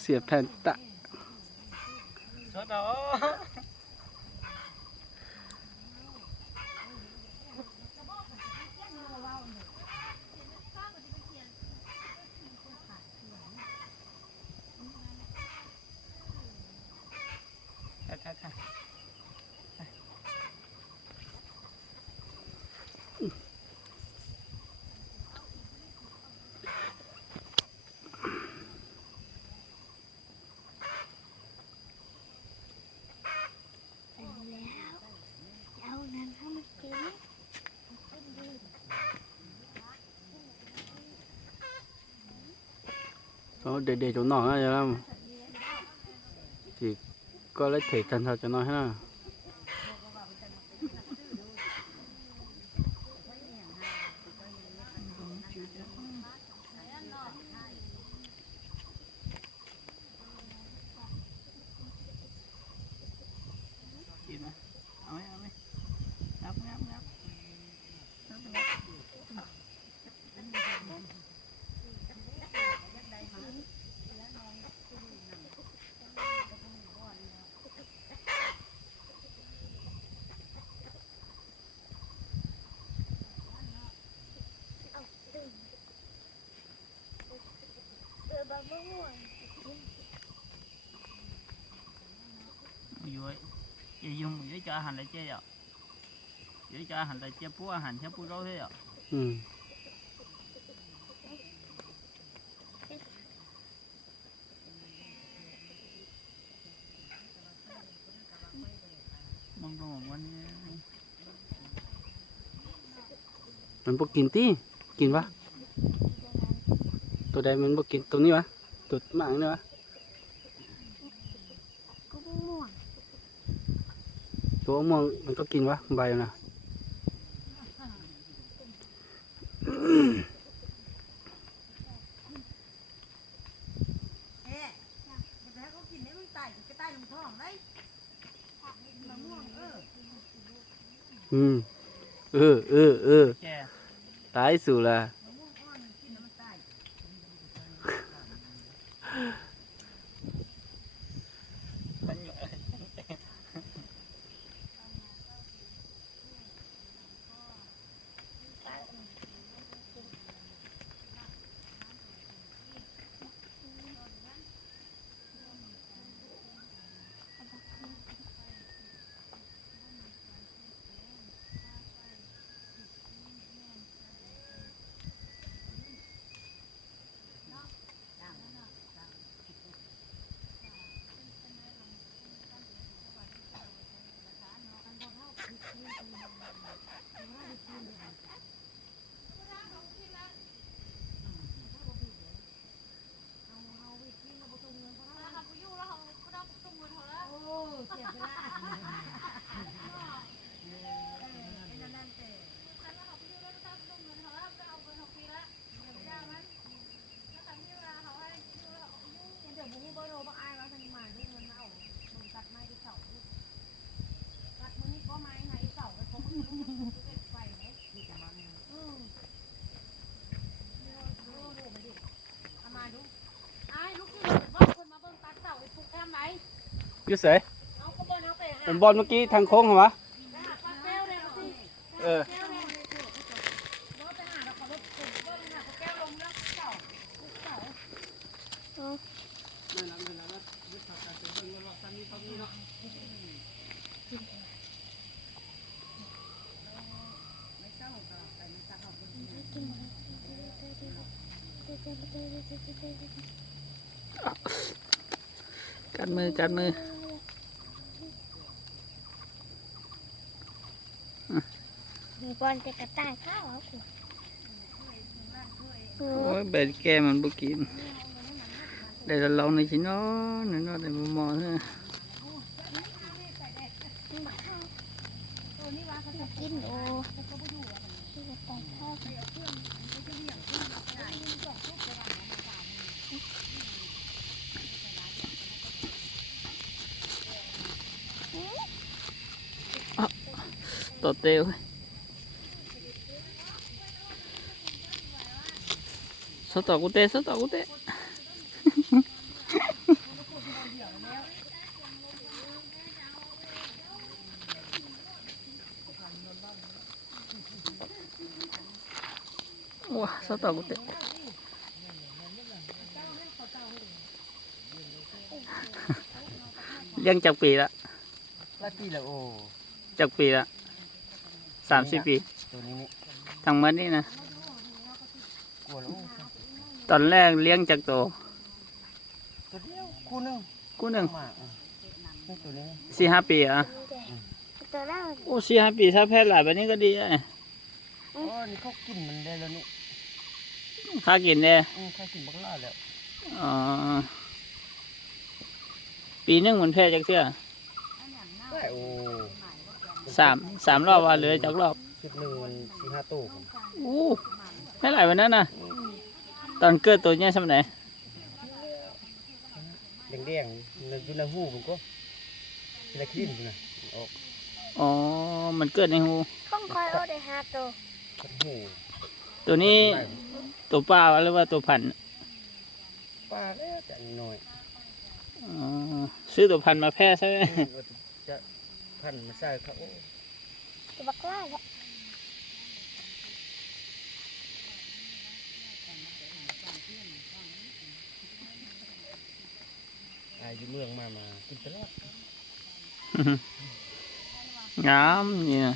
เสียแผ่นตะสดเอาđể chỗ nọ ra lắm thì có lấy thể thần thật cho nó ha dùng với cho hành lại chơi ạ, với cho hành lại chơi pú hành chơi pú rau thế ạ. Mong đâu màมันบ่กินติกินปะตัวใดมันบ่กินตรงนี้วะตัวหมางนี่วะตัวม่วงมันก็กินวะใบนะ ตายสู่ละยูเสยเป็นบอลเมื่อกี้ทางโค้งเหรอวะกัดมือมีบอลจะกระต่ายข้าวเอาคุณโอ้ยเบ็ดแกมันบุกินได้แต่ลองในชิ้นน้อแต่มมอเนี่ยกินโอ้ตัวเตียวสตอกุเต ว้าสตอกุเตะเลี้ยงจากปีละ หลายปีแล้วโอ้ จากปีละ30 ปี ตัวนี้นี่ ทั้งหมดนี่นะ กลัวแล้วโอ้ ตอนแรกเลี้ยงจากโต ตัวเดียวคู่หนึง กูหนึ่ง มานี่ตัวนี้ 4-5 ปีอ่ะ นี่เด็กตัวแรก โอ้4-5 ปีถ้าแพทย์หลายแบบนี้ก็ดีอ่ะ อ๋อนี่เขากินมันได้แล้วนี่ ค่ากินเนี่ย เขากินบักล่าแล้ว อ๋อปีหนึงมันแพทย์จากเทื่อ ได้โอ้ 3 รอบว่าเหลือจากรอบ ชุดหนึ่งมัน4-5ตู้ผม อู้แพทย์หลายวันนั้นนะตอนเกิดตัวเนี้ยสมัยไหน แดงๆในอยู่ในหูผมก็ในคลีนนะออก อ๋อมันเกิดในหู ข้องคอยเอาได้5ตัว ขัดหู ตัวนี้ตัวป้าวะหรือว่าตัวพันธุ์ ปลาแล้วแต่หน่อย อ๋อซื้อตัวพันธุ์มาแพร่ใช่ไหม จะพันมาใส่เขาโอ้ ตัวบักล่าแหละ อยู่เมืองมากินตลอด งามนี่นะ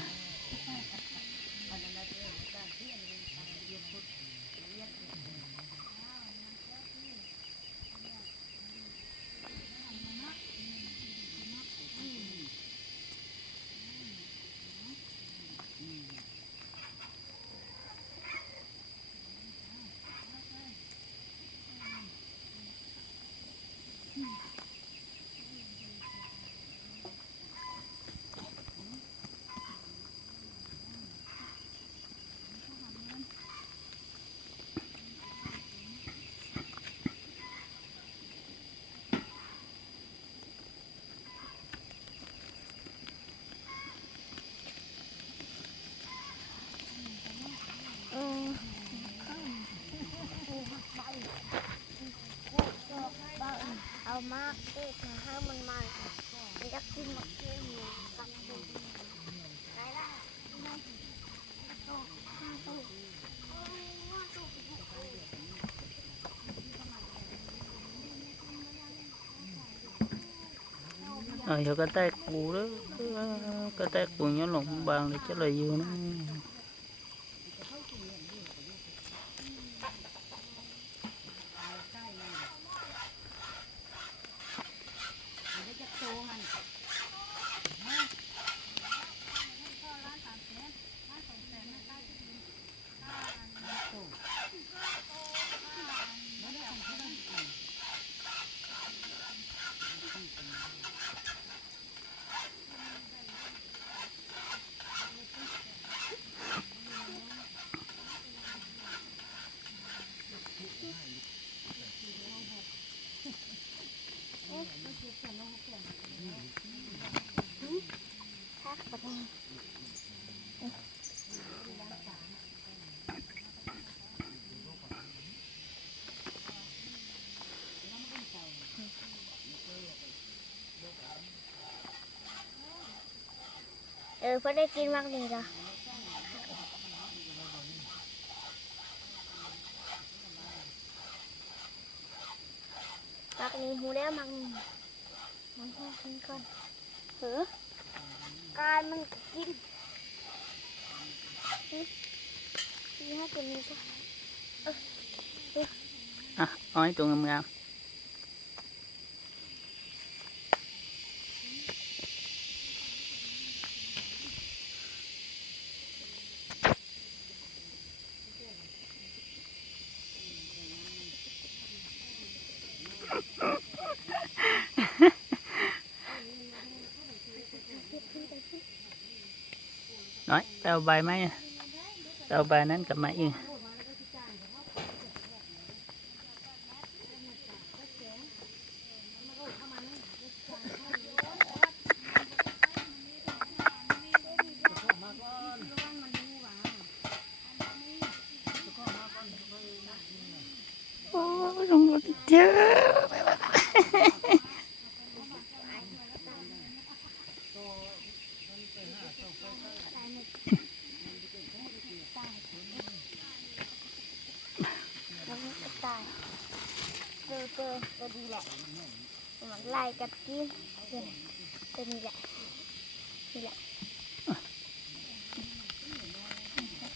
อืมเอามากเด็กมาให้มันอยากกินมากินตักดูได้ละ giờ cái tay cù đó cái tay cù nhớ lộn bàn để cho lời dừa nóทักไปเลยเพื่อได้กินมากดีละมักนี้หูแล้วมักนี้มันแห้งกินก่อนการมันกินนี่ให้ตัวนี้ก็ à ôi tụi ngầm ngầm nói tao bài máy tao bài nén cầm máy ôi không có chết อตัวดีแหละมันไล่กัดกินตัวนี้แหละนี่แหละ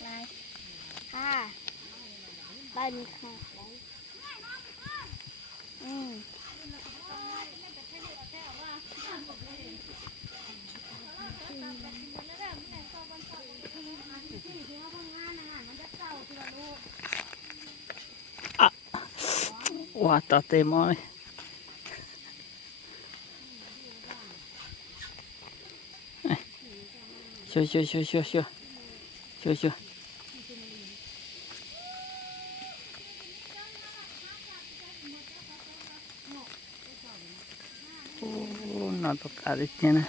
ลายค่ะบ้านนี้ค่ะว้าต่อเต็มเลยชัวชัวชัวชัวชัวชัวชัวโอ้น่าตกใจเลยนะ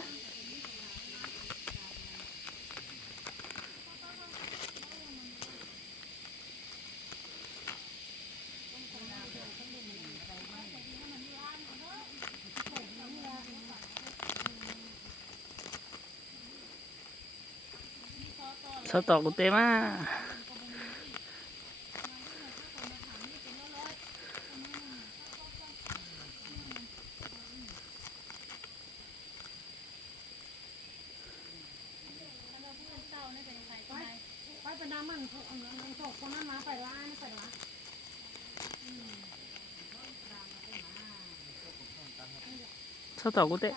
ชอบตอกกูเต็มอ่ะไปเป็นน้ำมันถูกตกคนนั้นมาไปร้านไปร้าน ชอบตอกกูเต็ม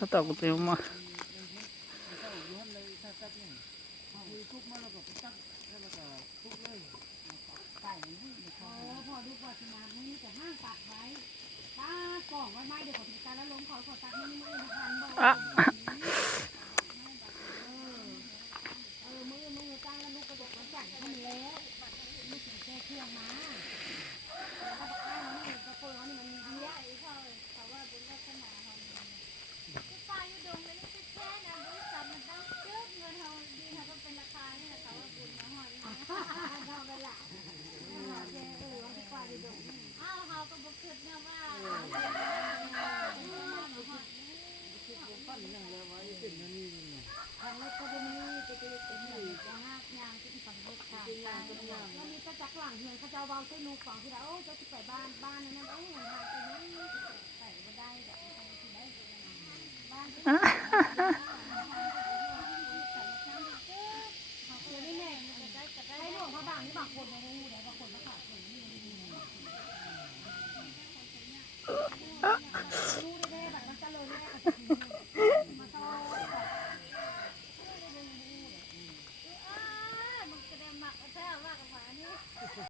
ชอบตอกกูเต็มมา พอดูก่อนสินะมือแต่ห้างตัดไว้ตากล่องไว้ไม่เดี๋ยวขอติดการแล้วล้มเขาขอตัดมือมือทานบอกมือตั้งแล้วลูกกระโดดมาจับมันแล้วลูกถึงแก้เครื่องมาถ้าบอกอ้าวนี่กระโปรงนี่มันมีเยอะเขาว่าบุญวาสนาเขาป้าอยู่ดงเลยนี่แค่นะบริษัทมันตั้งเยอะเงินเขาดีเขาก็เป็นราคาเนี่ยเขาว่าบุญมาหอยเขาไปละอ้าวเขาก็บอกคิดนะว่าทางรถก็จะมีจะเป็นหนึ่งจะห้ายางที่ฝั่งรถค่ะแล้วมีก็จักหลังเฮือนเขาจะเบาใช้ลูกฝั่งที่แล้วโอ้จะไปบ้านนั่นโอ้ยหาไปนั้นใส่ก็ได้แบบที่ได้บ้าน